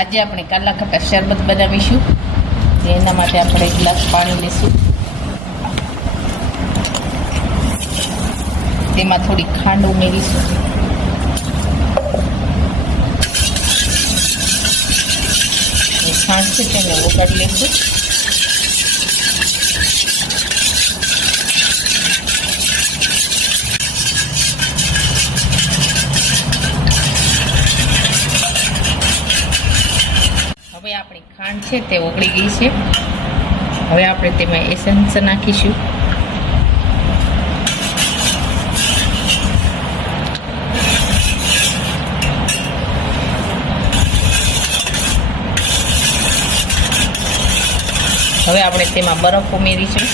આજે આપણે કાલા ખટ્ટા શરબત બનાવીશું. એના માટે આપણે એક ગ્લાસ પાણી લઈશું. તેમાં થોડી ખાંડ ઉમેરીશું. છાશ છે તેને ઓગાળી લઈશું. હવે આપણી ખાંડ છે તે ઓગળી ગઈ છે. હવે આપણે તેમાં એસેન્સ નાખીશું. હવે આપણે તેમાં બરફ ઉમેરીશું.